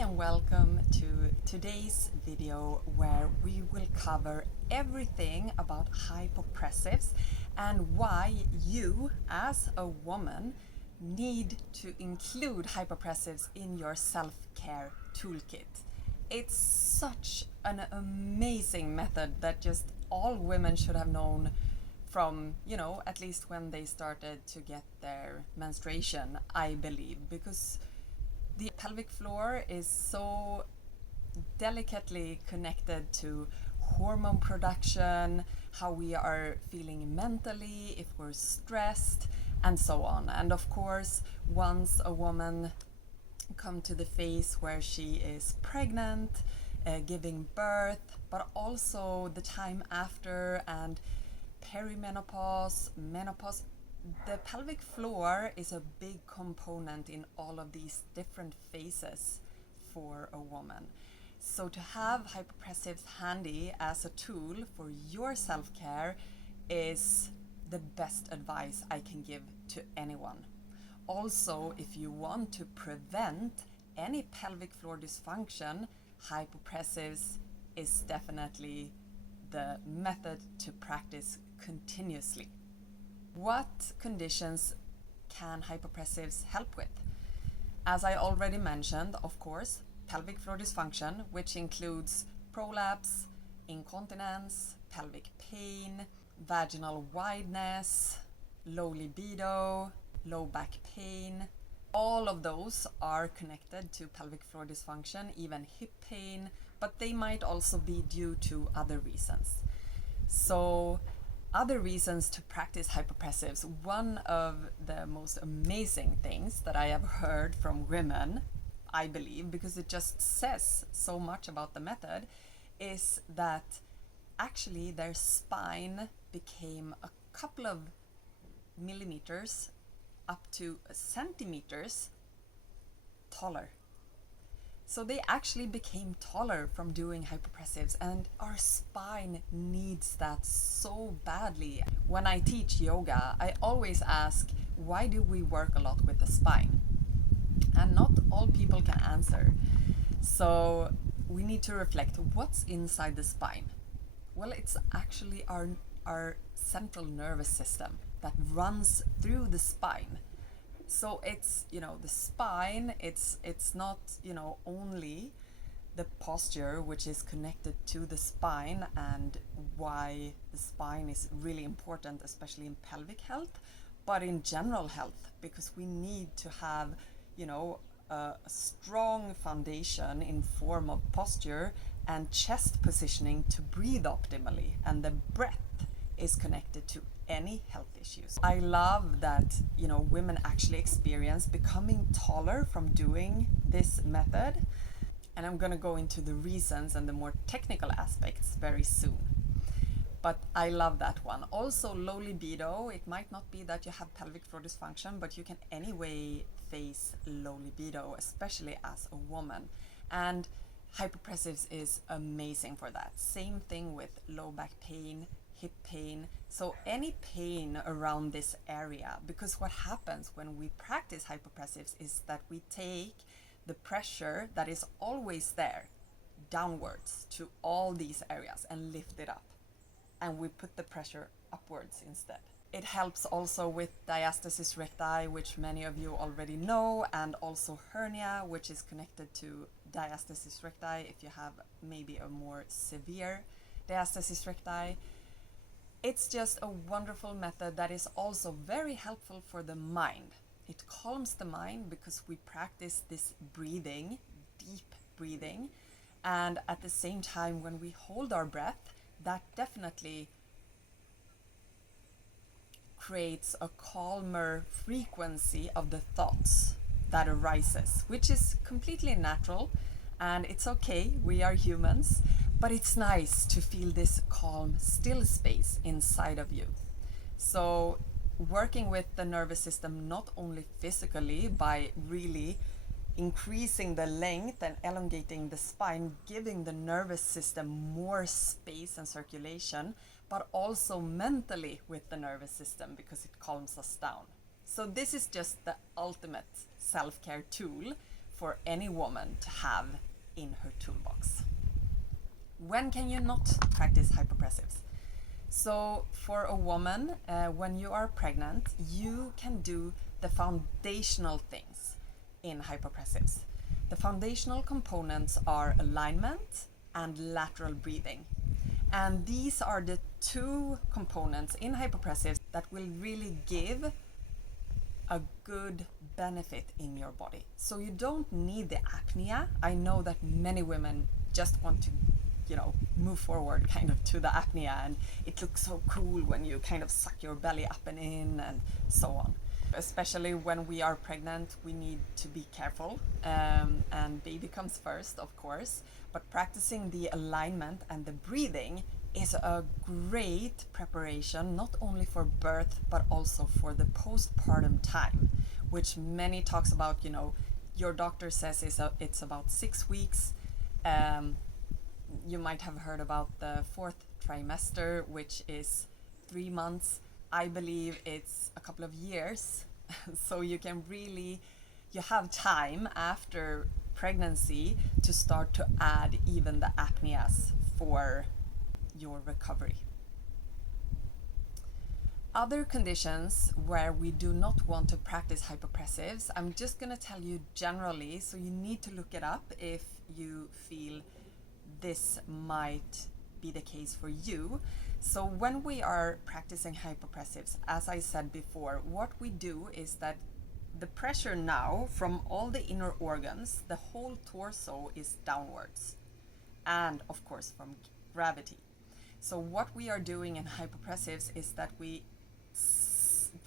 and welcome to today's video where we will cover everything about hypopressives and why you as a woman need to include hypopressives in your self-care toolkit. It's such an amazing method that just all women should have known from, at least when they started to get their menstruation, I believe, because the pelvic floor is so delicately connected to hormone production, how we are feeling mentally, if we're stressed, and so on. And of course, once a woman comes to the phase where she is pregnant, giving birth, but also the time after and perimenopause, menopause, the pelvic floor is a big component in all of these different phases for a woman. So to have hypopressives handy as a tool for your self-care is the best advice I can give to anyone. Also, if you want to prevent any pelvic floor dysfunction, hypopressives is definitely the method to practice continuously. What conditions can hypopressives help with? As I already mentioned, of course, pelvic floor dysfunction, which includes prolapse, incontinence, pelvic pain, vaginal wideness, low libido, low back pain. All of those are connected to pelvic floor dysfunction, even hip pain, but they might also be due to other reasons. So other reasons to practice hypopressives, one of the most amazing things that I have heard from women, I believe, because it just says so much about the method, is that actually their spine became a couple of millimeters up to centimeters taller. So they actually became taller from doing hypopressives, and our spine needs that so badly. When I teach yoga, I always ask, why do we work a lot with the spine? And not all people can answer. So we need to reflect, what's inside the spine? Well, it's actually our central nervous system that runs through the spine. So it's, the spine, it's not, only the posture which is connected to the spine and why the spine is really important, especially in pelvic health, but in general health, because we need to have, a strong foundation in form of posture and chest positioning to breathe optimally, and the breath is connected to any health issues. I love that, women actually experience becoming taller from doing this method. And I'm going to go into the reasons and the more technical aspects very soon. But I love that one. Also, low libido. It might not be that you have pelvic floor dysfunction, but you can anyway face low libido, especially as a woman. And hypopressives is amazing for that. Same thing with low back pain, hip pain, so any pain around this area, because what happens when we practice hypopressives is that we take the pressure that is always there downwards to all these areas and lift it up, and we put the pressure upwards instead. It helps also with diastasis recti, which many of you already know, and also hernia, which is connected to diastasis recti if you have maybe a more severe diastasis recti. It's just a wonderful method that is also very helpful for the mind. It calms the mind because we practice this breathing, deep breathing, and at the same time when we hold our breath, that definitely creates a calmer frequency of the thoughts that arises, which is completely natural, and it's okay, we are humans. But it's nice to feel this calm, still space inside of you. So working with the nervous system, not only physically by really increasing the length and elongating the spine, giving the nervous system more space and circulation, but also mentally with the nervous system because it calms us down. So this is just the ultimate self-care tool for any woman to have in her toolbox. When can you not practice hypopressives? So for a woman, when you are pregnant, you can do the foundational things in hypopressives. The foundational components are alignment and lateral breathing. And these are the two components in hypopressives that will really give a good benefit in your body. So you don't need the apnea. I know that many women just want to, move forward kind of to the apnea, and it looks so cool when you kind of suck your belly up and in and so on. Especially when we are pregnant, we need to be careful, and baby comes first, of course, but practicing the alignment and the breathing is a great preparation, not only for birth, but also for the postpartum time, which many talks about, your doctor says it's about 6 weeks. You might have heard about the 4th trimester, which is 3 months. I believe it's a couple of years. So you have time after pregnancy to start to add even the apneas for your recovery. Other conditions where we do not want to practice hypopressives, I'm just going to tell you generally, so you need to look it up if you feel this might be the case for you. So when we are practicing hypopressives, as I said before, what we do is that the pressure now from all the inner organs, the whole torso is downwards, and of course from gravity. So what we are doing in hypopressives is that we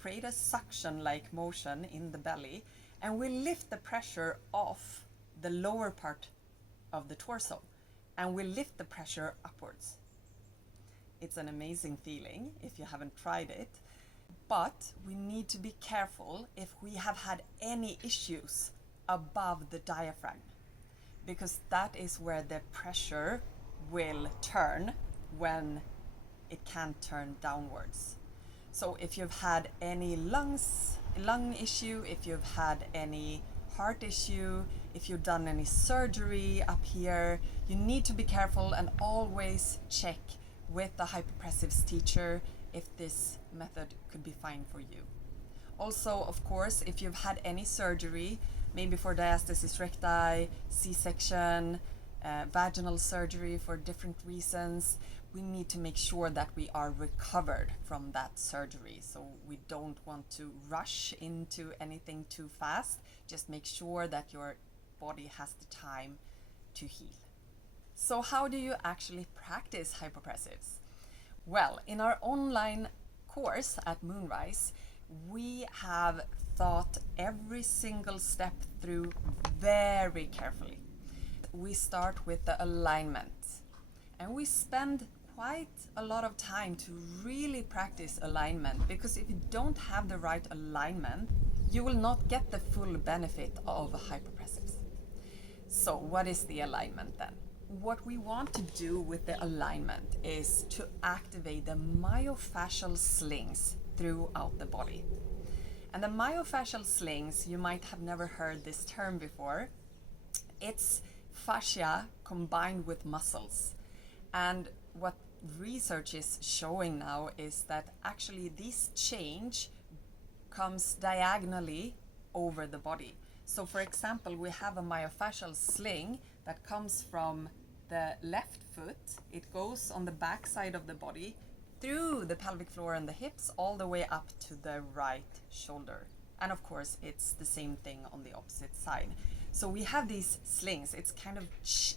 create a suction-like motion in the belly, and we lift the pressure off the lower part of the torso, and we lift the pressure upwards. It's an amazing feeling if you haven't tried it, but we need to be careful if we have had any issues above the diaphragm, because that is where the pressure will turn when it can't turn downwards. So if you've had any lung issue, if you've had any heart issue, if you've done any surgery up here, you need to be careful and always check with the hypopressives teacher if this method could be fine for you. Also, of course, if you've had any surgery, maybe for diastasis recti, C-section, vaginal surgery for different reasons, we need to make sure that we are recovered from that surgery. So we don't want to rush into anything too fast. Just make sure that your body has the time to heal. So how do you actually practice hypopressives? Well, in our online course at MoonRise, we have thought every single step through very carefully. We start with the alignment, and we spend quite a lot of time to really practice alignment, because if you don't have the right alignment, you will not get the full benefit of hypopressives. So what is the alignment then? What we want to do with the alignment is to activate the myofascial slings throughout the body. And the myofascial slings, you might have never heard this term before. It's fascia combined with muscles. And what research is showing now is that actually this change comes diagonally over the body. So for example, we have a myofascial sling that comes from the left foot. It goes on the back side of the body through the pelvic floor and the hips all the way up to the right shoulder. And of course, it's the same thing on the opposite side. So we have these slings. It's kind of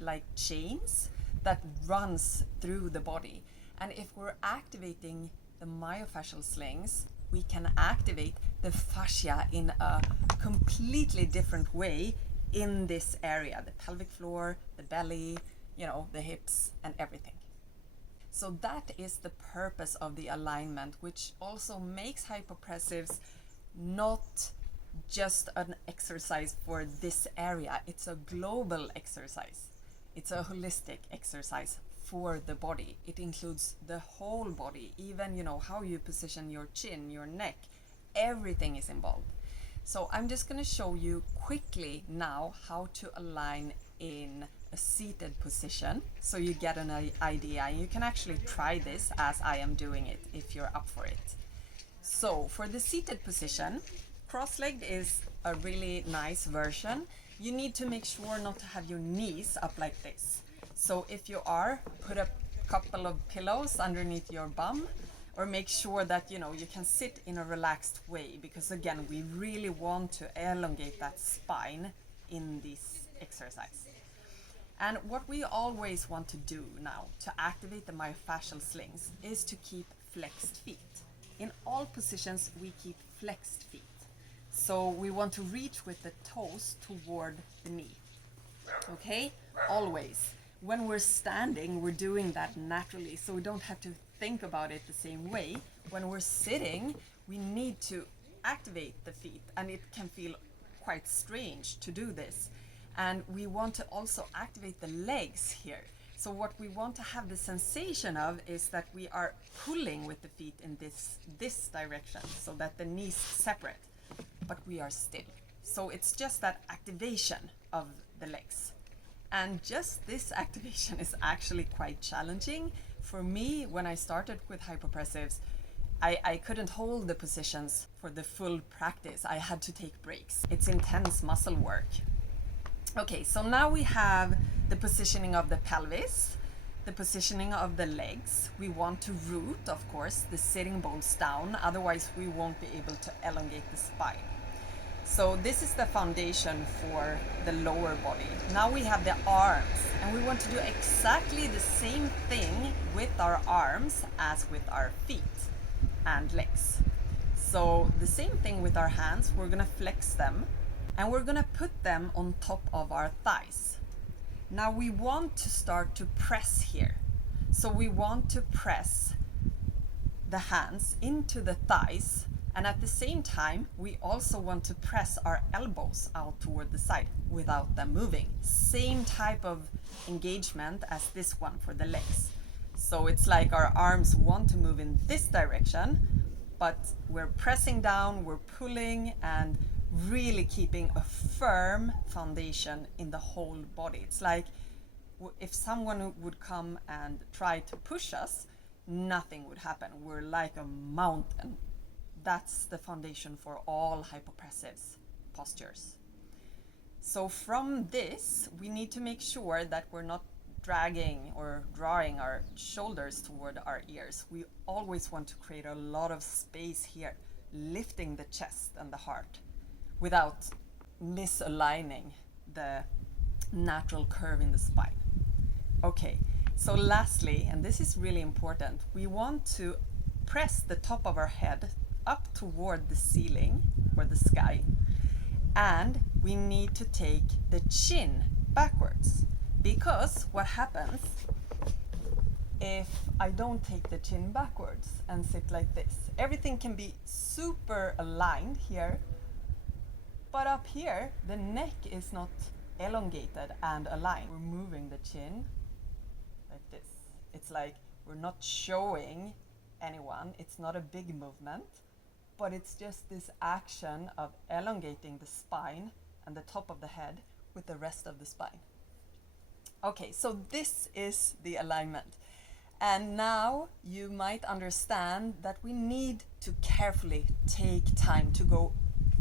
like chains that runs through the body. And if we're activating the myofascial slings, we can activate the fascia in a completely different way in this area, the pelvic floor, the belly, the hips and everything. So that is the purpose of the alignment, which also makes hypopressives not just an exercise for this area. It's a global exercise. It's a holistic exercise for the body. It includes the whole body, even how you position your chin, your neck, everything is involved. So I'm just going to show you quickly now how to align in a seated position so you get an idea. And you can actually try this as I am doing it if you're up for it. So for the seated position, cross-legged is a really nice version. You need to make sure not to have your knees up like this. So if you are, put a couple of pillows underneath your bum, or make sure that you can sit in a relaxed way, because again, we really want to elongate that spine in this exercise. And what we always want to do now to activate the myofascial slings is to keep flexed feet. In all positions, we keep flexed feet. So we want to reach with the toes toward the knee. Okay? Always. When we're standing, we're doing that naturally, so we don't have to think about it the same way. When we're sitting, we need to activate the feet, and it can feel quite strange to do this. And we want to also activate the legs here. So what we want to have the sensation of is that we are pulling with the feet in this direction, so that the knees separate, but we are still. So it's just that activation of the legs. And just this activation is actually quite challenging. For me, when I started with hypopressives, I couldn't hold the positions for the full practice. I had to take breaks. It's intense muscle work. Okay, so now we have the positioning of the pelvis, the positioning of the legs. We want to root, of course, the sitting bones down, otherwise we won't be able to elongate the spine. So this is the foundation for the lower body. Now we have the arms, and we want to do exactly the same thing with our arms as with our feet and legs. So the same thing with our hands, we're gonna flex them, and we're gonna put them on top of our thighs. Now we want to start to press here. So we want to press the hands into the thighs, and at the same time, we also want to press our elbows out toward the side without them moving. Same type of engagement as this one for the legs. So it's like our arms want to move in this direction, but we're pressing down, we're pulling, and really keeping a firm foundation in the whole body. It's like if someone would come and try to push us, nothing would happen. We're like a mountain. That's the foundation for all hypopressives postures. So from this, we need to make sure that we're not dragging or drawing our shoulders toward our ears. We always want to create a lot of space here, lifting the chest and the heart without misaligning the natural curve in the spine. Okay, so lastly, and this is really important, we want to press the top of our head up toward the ceiling or the sky, and we need to take the chin backwards, because what happens if I don't take the chin backwards and sit like this? Everything can be super aligned here, but up here the neck is not elongated and aligned. We're moving the chin like this. It's like we're not showing anyone, it's not a big movement, but it's just this action of elongating the spine and the top of the head with the rest of the spine. Okay, so this is the alignment. And now you might understand that we need to carefully take time to go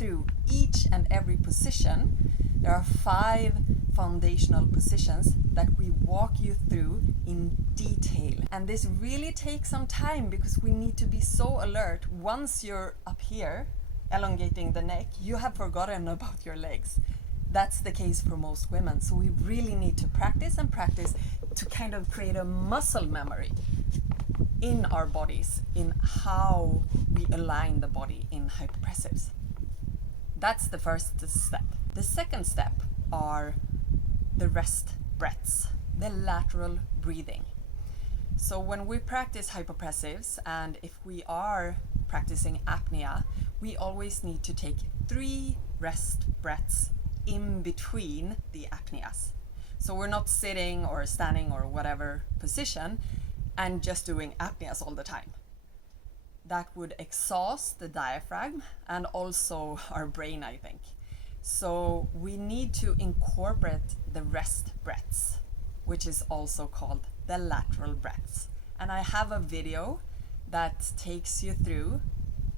through each and every position. There are 5 foundational positions that we walk you through in detail. And this really takes some time because we need to be so alert. Once you're up here, elongating the neck, you have forgotten about your legs. That's the case for most women. So we really need to practice and practice to kind of create a muscle memory in our bodies, in how we align the body in hypopressives. That's the first step. The second step are the rest breaths, the lateral breathing. So when we practice hypopressives, and if we are practicing apnea, we always need to take 3 rest breaths in between the apneas. So we're not sitting or standing or whatever position and just doing apneas all the time. that would exhaust the diaphragm and also our brain, I think. So we need to incorporate the rest breaths, which is also called the lateral breaths. And I have a video that takes you through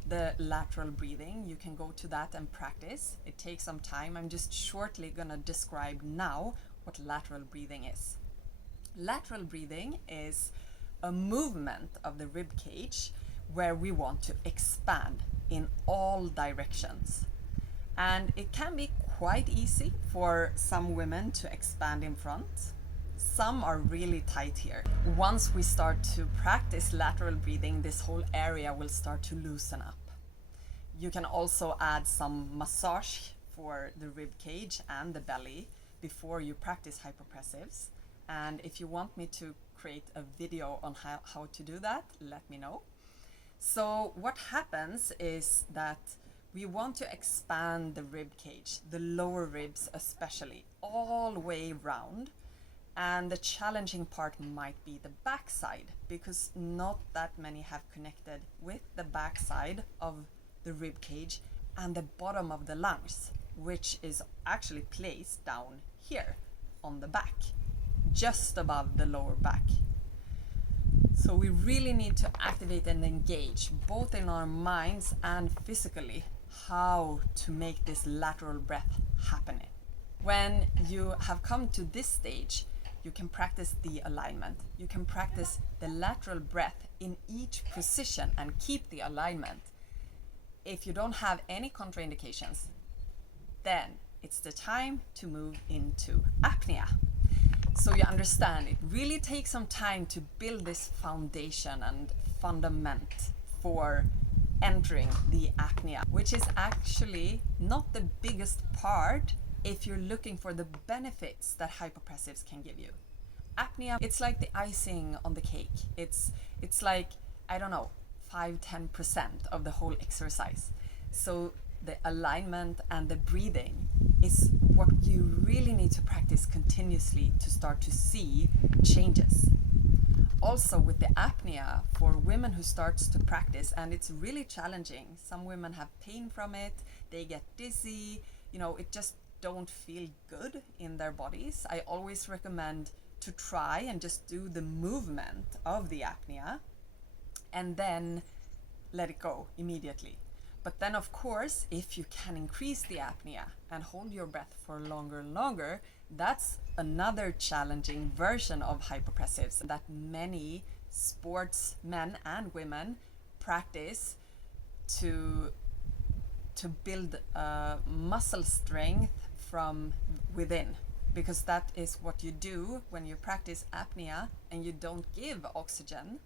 the lateral breathing. You can go to that and practice. It takes some time. I'm just shortly gonna describe now what lateral breathing is. Lateral breathing is a movement of the rib cage where we want to expand in all directions. And it can be quite easy for some women to expand in front. Some are really tight here. Once we start to practice lateral breathing, this whole area will start to loosen up. You can also add some massage for the rib cage and the belly before you practice hypopressives. And if you want me to create a video on how to do that, let me know. So what happens is that we want to expand the rib cage, the lower ribs especially, all the way round. And the challenging part might be the backside, because not that many have connected with the backside of the rib cage and the bottom of the lungs, which is actually placed down here on the back, just above the lower back. So we really need to activate and engage both in our minds and physically how to make this lateral breath happen. When you have come to this stage, you can practice the alignment. You can practice the lateral breath in each position and keep the alignment. If you don't have any contraindications, then it's the time to move into apnea. So you understand, it really takes some time to build this foundation and fundament for entering the apnea, which is actually not the biggest part if you're looking for the benefits that hypopressives can give you. Apnea, it's like the icing on the cake. It's like, I don't know, 5-10% of the whole exercise. So the alignment and the breathing is what you really need to practice continuously to start to see changes. Also with the apnea, for women who starts to practice, and it's really challenging. Some women have pain from it, they get dizzy, it just don't feel good in their bodies. I always recommend to try and just do the movement of the apnea and then let it go immediately. But then of course, if you can increase the apnea and hold your breath for longer and longer, that's another challenging version of hypopressives that many sportsmen and women practice to build muscle strength from within, because that is what you do when you practice apnea and you don't give oxygen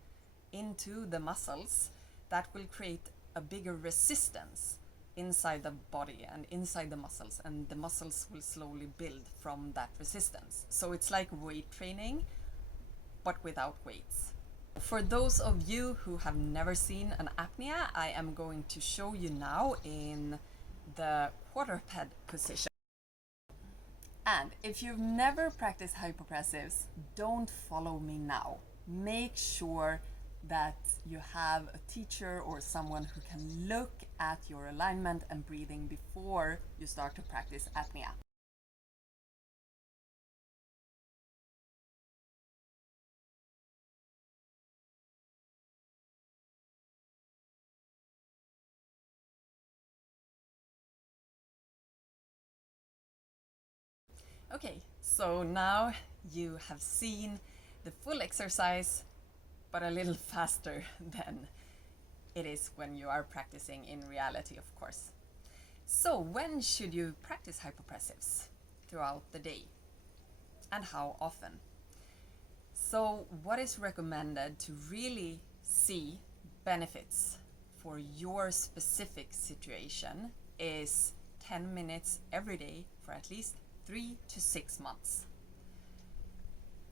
into the muscles. That will create a bigger resistance inside the body and inside the muscles, and the muscles will slowly build from that resistance. So it's like weight training, but without weights. For those of you who have never seen an apnea, I am going to show you now in the quadruped position. And if you've never practiced hypopressives, don't follow me now. Make sure that you have a teacher or someone who can look at your alignment and breathing before you start to practice apnea. Okay, so now you have seen the full exercise, but a little faster than it is when you are practicing in reality, of course. So when should you practice hypopressives? Throughout the day. And how often? So what is recommended to really see benefits for your specific situation is 10 minutes every day for at least 3 to 6 months.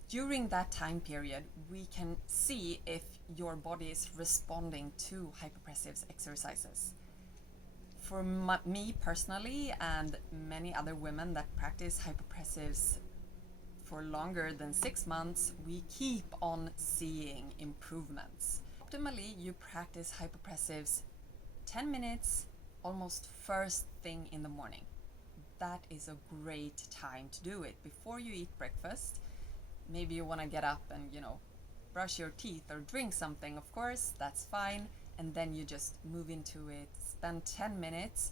During that time period, we can see if your body is responding to hypopressives exercises. For me personally, and many other women that practice hypopressives for longer than 6 months, we keep on seeing improvements. optimally you practice hypopressives 10 minutes almost first thing in the morning. That is a great time to do it before you eat breakfast. Maybe you want to get up and, brush your teeth or drink something, of course, that's fine. And then you just move into it, spend 10 minutes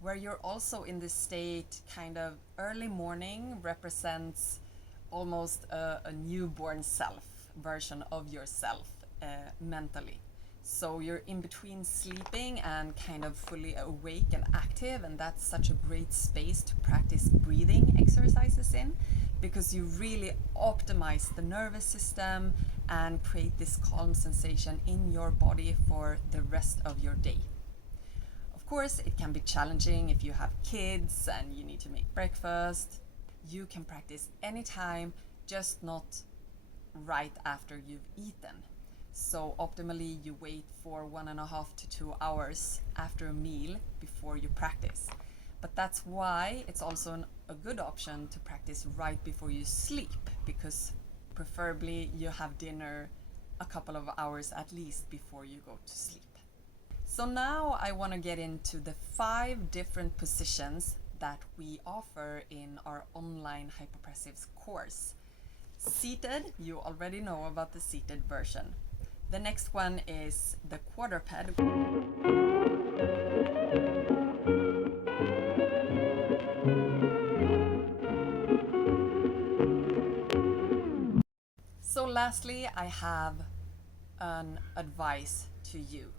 where you're also in this state. Kind of early morning represents almost a newborn self version of yourself mentally. So you're in between sleeping and kind of fully awake and active, and that's such a great space to practice breathing exercises in, because you really optimize the nervous system and create this calm sensation in your body for the rest of your day. Of course, it can be challenging if you have kids and you need to make breakfast. You can practice anytime, just not right after you've eaten. So optimally you wait for 1.5 to 2 hours after a meal before you practice. But that's why it's also a good option to practice right before you sleep, because preferably you have dinner a couple of hours at least before you go to sleep. So now I want to get into the 5 different positions that we offer in our online Hypopressives course. Seated, you already know about the seated version. The next one is the quadruped. So lastly, I have an advice to you.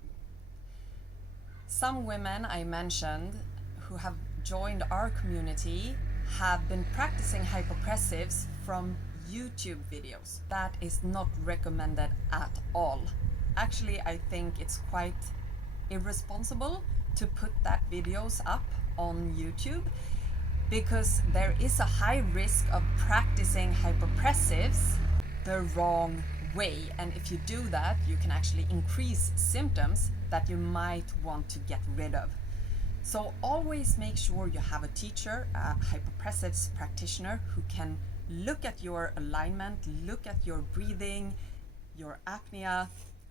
Some women I mentioned who have joined our community have been practicing hypopressives from YouTube videos. That is not recommended at all. Actually, I think it's quite irresponsible to put that videos up on YouTube, because there is a high risk of practicing hypopressives the wrong way. And if you do that, you can actually increase symptoms that you might want to get rid of. So always make sure you have a teacher, a hypopressives practitioner, who can look at your alignment, look at your breathing, your apnea,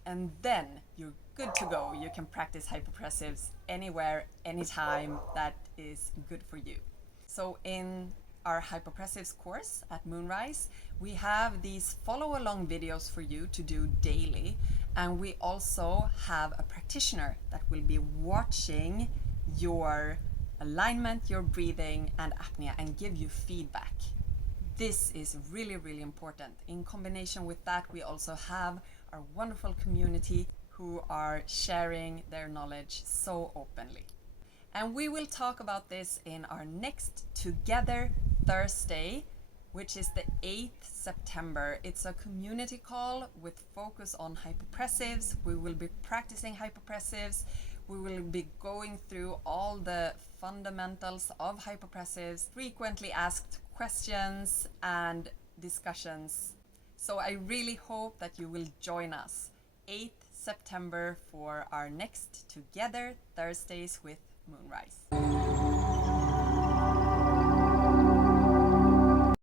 and then you're good to go. You can practice hypopressives anywhere, anytime that is good for you. So in our hypopressives course at MoonRise, we have these follow-along videos for you to do daily, and we also have a practitioner that will be watching your alignment, your breathing, and apnea, and give you feedback. This is really, really important. In combination with that, we also have our wonderful community who are sharing their knowledge so openly. And we will talk about this in our next Together Thursday, which is the 8th September. It's a community call with focus on hypopressives. We will be practicing hypopressives. We will be going through all the fundamentals of hypopressives, frequently asked questions and discussions. So I really hope that you will join us 8th September for our next Together Thursdays with MoonRise.